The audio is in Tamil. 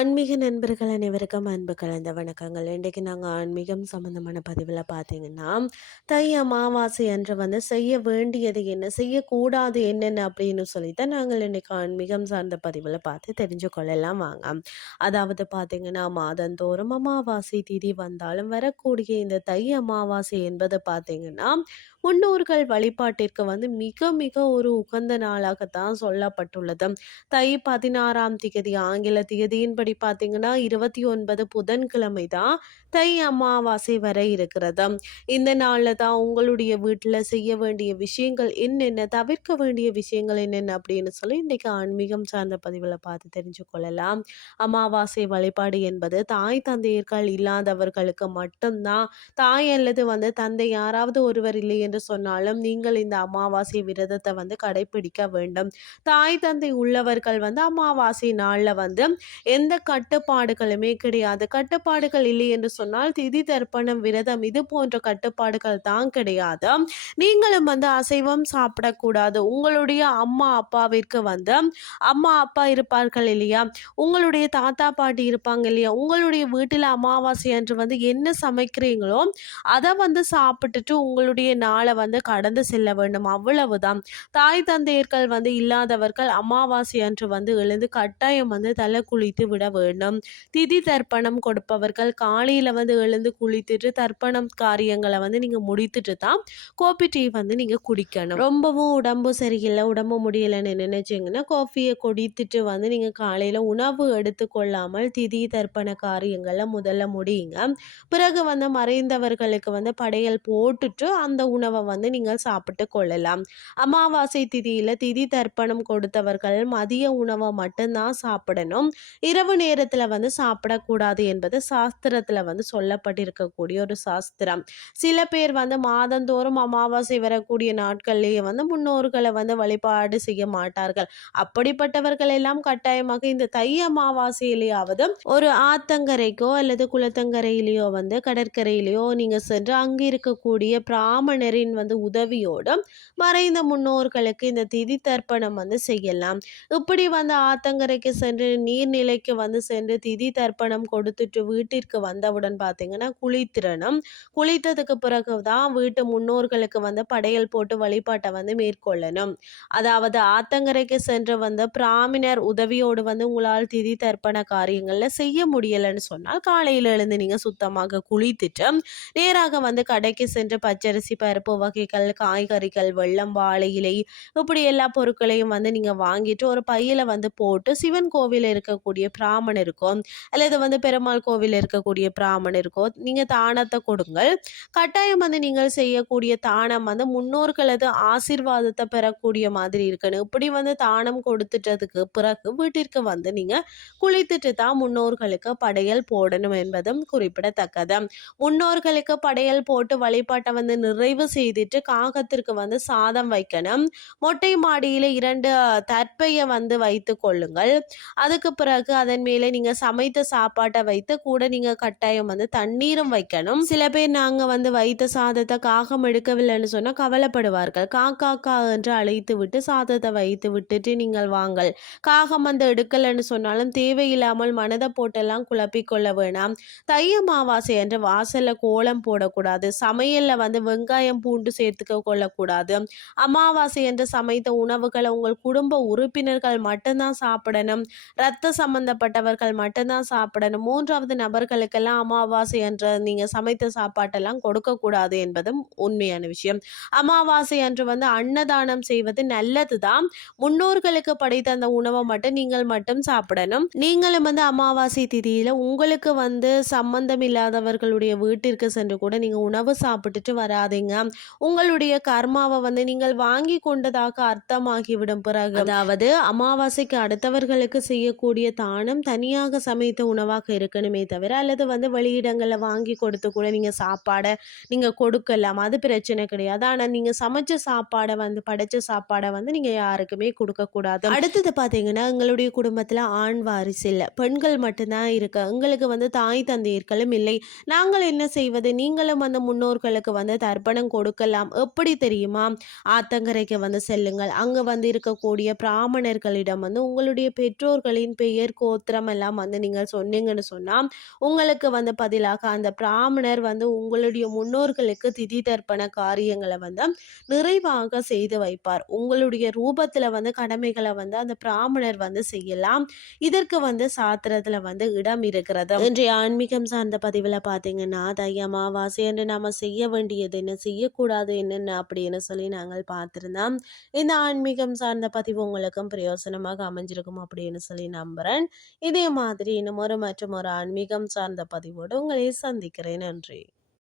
ஆன்மீக நண்பர்கள் அனைவருக்கும் அன்பு கலந்த வணக்கங்கள். இன்றைக்கு நாங்கள் ஆன்மீகம் சம்மந்தமான பதிவில் பார்த்தீங்கன்னா, தை அமாவாசை அன்று வந்து செய்ய வேண்டியது என்ன? செய்யக்கூடாது என்னென்ன? அப்படின்னு சொல்லி தான் நாங்கள் இன்றைக்கு ஆன்மீகம் சார்ந்த பதிவில் பார்த்து தெரிஞ்சு கொள்ளலாம் வாங்க. அதாவது பார்த்தீங்கன்னா, மாதந்தோறும் அமாவாசை திதி வந்தாலும் வரக்கூடிய இந்த தை அமாவாசை என்பது பார்த்தீங்கன்னா, முன்னோர்கள் வழிபாட்டிற்கு வந்து மிக மிக ஒரு உகந்த நாளாகத்தான் சொல்லப்பட்டுள்ளது. தை 16ஆம் திகதி ஆங்கில திகதியின்படி பார்த்தீங்கன்னா, 29 புதன்கிழமை தான் தை அமாவாசை வர இருக்கிறது. இந்த நாள்ல தான் உங்களுடைய வீட்டில் செய்ய வேண்டிய விஷயங்கள் என்னென்ன? தவிர்க்க வேண்டிய விஷயங்கள் என்னென்ன? அப்படின்னு சொல்லி இன்றைக்கு ஆன்மீகம் சார்ந்த பதிவுல பார்த்து தெரிஞ்சு கொள்ளலாம். அமாவாசை வழிபாடு என்பது தாய் தந்தையர்கள் இல்லாதவர்களுக்கு மட்டும்தான் தாய் அல்லது வந்து தந்தை யாராவது ஒருவர் இல்லை என்று சொன்னாலும், நீங்கள் இந்த அமாவாசை விரதத்தை வந்து கடைபிடிக்க வேண்டும். தாய் தந்தை உள்ளவர்கள் வந்து அமாவாசை நாள்ல வந்து எந்த கட்டுப்பாடுகளுமே கிடையாது. கட்டுப்பாடுகள் இல்லை என்று சொன்னால் திதி தர்ப்பணம், விரதம் இது போன்ற கட்டுப்பாடுகள் தான் கிடையாது. நீங்களும் வந்து அசைவம் சாப்பிடக்கூடாது. உங்களுடைய அம்மா, அப்பாவிற்கு வந்து அம்மா, அப்பா இருப்பார்கள் இல்லையா? உங்களுடைய தாத்தா, பாட்டி இருப்பாங்க இல்லையா? உங்களுடைய வீட்டில் அமாவாசை அன்று வந்து என்ன சமைக்கிறீங்களோ, அதை வந்து சாப்பிட்டுட்டு உங்களுடைய நாளை வந்து கடந்து செல்ல வேண்டும். அவ்வளவுதான். தாய் தந்தையர்கள் வந்து இல்லாதவர்கள் அமாவாசை அன்று வந்து எழுந்து கட்டாயம் வந்து தலை குளித்து விட வேண்டும். திதி தர்ப்பணம் கொடுப்பவர்கள் காலையில வந்து எழுந்து குளித்துட்டு தர்ப்பணம் காரியங்களை வந்து நீங்க முடித்துட்டு தான் கோபி டீ வந்து நீங்க குடிக்கணும். ரொம்பவும் உடம்பு சரியில்லை உடம்பு முடியலைன்னு நினைச்சீங்கன்னா, காஃபிய குடித்துட்டு வந்து நீங்க காலையில உணவு எடுத்துக்கொள்ளாமல் திதி தர்ப்பண காரியங்களை முதல்ல முடியுங்க. பிறகு வந்து மறைந்தவர்களுக்கு வந்து படையல் போட்டுட்டு அந்த உணவை வந்து நீங்க சாப்பிட்டு கொள்ளலாம். அமாவாசை திதியில திதி தர்ப்பணம் கொடுத்தவர்கள் மதிய உணவை மட்டும்தான் சாப்பிடணும். இரவு நேரத்துல வந்து சாப்பிடக்கூடாது என்பது சாஸ்திரத்துல வந்து சொல்லப்பட்டிருக்கக்கூடிய ஒரு சாஸ்திரம். சில பேர் வந்து மாதந்தோறும் அமாவாசை வரக்கூடிய நாட்கள்லேயே வந்து முன்னோர்களை வந்து வழிபாடு செய்ய மாட்டார்கள். அப்படிப்பட்டவர்கள் எல்லாம் கட்டாயமாக இந்த தை அமாவாசையிலேயாவது ஒரு ஆத்தங்கரைக்கோ அல்லது குளத்தங்கரையிலேயோ வந்து கடற்கரையிலேயோ நீங்க சென்று அங்கு இருக்கக்கூடிய பிராமணரின் வந்து உதவியோடு மறைந்த முன்னோர்களுக்கு இந்த திதி தர்ப்பணம் வந்து செய்யலாம். இப்படி வந்து ஆத்தங்கரைக்கு சென்று நீர்நிலைக்கு வந்து சென்று திதி தர்ப்பணம் கொடுத்துட்டு வீட்டிற்கு வந்தவுடன் பார்த்தீங்கன்னா, குளித்திரணும். குளித்ததுக்கு பிறகு தான் வீட்டு முன்னோர்களுக்கு வந்து படையல் போட்டு வழிபாட்டை வந்து மேற்கொள்ளணும். அதாவது ஆத்தங்கரைக்கு சென்று வந்து பிராமினர் உதவியோடு வந்து உங்களால் திதி தர்ப்பண காரியங்கள்ல செய்ய முடியலன்னு சொன்னால், காலையில எழுந்து நீங்க சுத்தமாக குளித்துட்டு, நேராக வந்து கடைக்கு சென்று பச்சரிசி, பருப்பு வகைகள், காய்கறிகள், வெள்ளம் வாழை இலை இப்படி எல்லா பொருட்களையும் வந்து நீங்க வாங்கிட்டு ஒரு பையில வந்து போட்டு சிவன் கோவிலில் இருக்கக்கூடிய பிராமணருக்கோ, அல்லது வந்து பெருமாள் கோவில் இருக்கக்கூடிய பிராமணருக்கோ நீங்கள் தானத்தை கொடுங்கள். கட்டாயம் வந்து நீங்கள் செய்யக்கூடிய தானம் வந்து முன்னோர்களது ஆசிர்வாதத்தை பெறக்கூடிய மாதிரி இருக்கணும். இப்படி வந்து தானம் கொடுத்துட்டதுக்கு பிறகு வீட்டிற்கு வந்து நீங்கள் குளித்துட்டு தான் முன்னோர்களுக்கு படையல் போடணும் என்பதும் குறிப்பிடத்தக்கது. முன்னோர்களுக்கு படையல் போட்டு வழிபாட்டை வந்து நிறைவு செய்துட்டு காகத்திற்கு வந்து சாதம் வைக்கணும். மொட்டை மாடியில் இரண்டு தற்பையை வந்து வைத்து கொள்ளுங்கள். அதுக்கு பிறகு அதை அதன் மேலே நீங்க சமைத்த சாப்பாட்டை வைத்து கூட நீங்க கட்டாயம் வந்து தண்ணீரும் வைக்கணும். சில பேர் நாங்க வந்து வைத்த சாதத்தை காகம் எடுக்கவில்லைன்னு சொன்னா கவலைப்படுவார்கள். கா கா கா என்று அழைத்துவிட்டு சாதத்தை வைத்து விட்டுட்டு நீங்கள் வாங்கள். காகம் வந்து எடுக்கலன்னு சொன்னாலும் தேவையில்லாமல் மனதை போட்டெல்லாம் குழப்பிக் கொள்ள வேணாம். தைய மாவாசை என்று வாசல்ல கோலம் போடக்கூடாது. சமையல்ல வந்து வெங்காயம், பூண்டு சேர்த்துக்க கொள்ளக்கூடாது. அமாவாசை என்று சமைத்த உணவுகளை உங்கள் குடும்ப உறுப்பினர்கள் மட்டும்தான் சாப்பிடணும் ரத்த சம்பந்தப்பட்ட சம்பந்தப்பட்டவர்கள் மட்டும்தான் சாப்பிடணும். மூன்றாவது நபர்களுக்கெல்லாம் அமாவாசை அன்று நீங்க சமைத்த சாப்பாட்டெல்லாம் கொடுக்கக்கூடாது என்பதும் உண்மையான விஷயம். அமாவாசை அன்று வந்து அன்னதானம் செய்வது நல்லது தான். முன்னோர்களுக்கு படைத்த அந்த உணவை மட்டும் நீங்கள் மட்டும் சாப்பிடணும். நீங்களும் வந்து அமாவாசை திதியில உங்களுக்கு வந்து சம்பந்தம் இல்லாதவர்களுடைய வீட்டிற்கு சென்று கூட நீங்க உணவு சாப்பிட்டுட்டு வராதீங்க. உங்களுடைய கர்மாவை வந்து நீங்கள் வாங்கிக் கொண்டதாக அர்த்தமாகிவிடும் பிறகு. அதாவது அமாவாசைக்கு அடுத்தவர்களுக்கு செய்யக்கூடிய தானம் தனியாக சமைத்த உணவாக இருக்கணுமே தவிர, அல்லது வந்து வெளியிடங்களில் வாங்கி கொடுத்து கூட நீங்கள் சாப்பாடை நீங்கள் கொடுக்கலாம். அது பிரச்சனை கிடையாது. ஆனால் நீங்கள் சமைச்ச சாப்பாடை வந்து படைச்ச சாப்பாடை வந்து நீங்கள் யாருக்குமே கொடுக்கக்கூடாது அடுத்தது பார்த்தீங்கன்னா, எங்களுடைய குடும்பத்தில் ஆண் வாரிசு இல்லை பெண்கள் மட்டும்தான் இருக்கு. எங்களுக்கு வந்து தாய் தந்தையர்களும் இல்லை. நாங்கள் என்ன செய்வது? நீங்களும் அந்த முன்னோர்களுக்கு வந்து தர்ப்பணம் கொடுக்கலாம் எப்படி தெரியுமா ஆத்தங்கரைக்கு வந்து செல்லுங்கள் அங்கே வந்து இருக்கக்கூடிய பிராமணர்களிடம் வந்து உங்களுடைய பெற்றோர்களின் பெயர் கோத்த எல்லாம் வந்து நீங்கள் சொன்னீங்கன்னு சொன்னால் உங்களுக்கு வந்து பதிலாக அந்த பிராமணர் வந்து உங்களுடைய முன்னோர்களுக்கு திதி தர்ப்பண காரியங்களை வந்து நிறைவாக செய்து வைப்பார். உங்களுடைய ரூபத்தில் வந்து கடமைகளை வந்து அந்த பிராமணர் வந்து செய்யலாம். இதற்கு வந்து சாத்திரத்தில் வந்து இடம் இருக்கிறது. இன்றைய ஆன்மீகம் சார்ந்த பதிவில் பார்த்தீங்கன்னா தையமாவாசை என்று நாம் செய்ய வேண்டியது என்ன செய்யக்கூடாது என்னென்ன அப்படின்னு சொல்லி நாங்கள் பார்த்துருந்தோம். இந்த ஆன்மீகம் சார்ந்த பதிவு உங்களுக்கும் பிரயோசனமாக அமைஞ்சிருக்கும் அப்படின்னு சொல்லி நம்புகிறேன் இதே மாதிரி இன்னும் ஒரு மற்றும் ஒரு ஆன்மீகம் சார்ந்த பதிவோடு உங்களை சந்திக்கிறேன். நன்றி.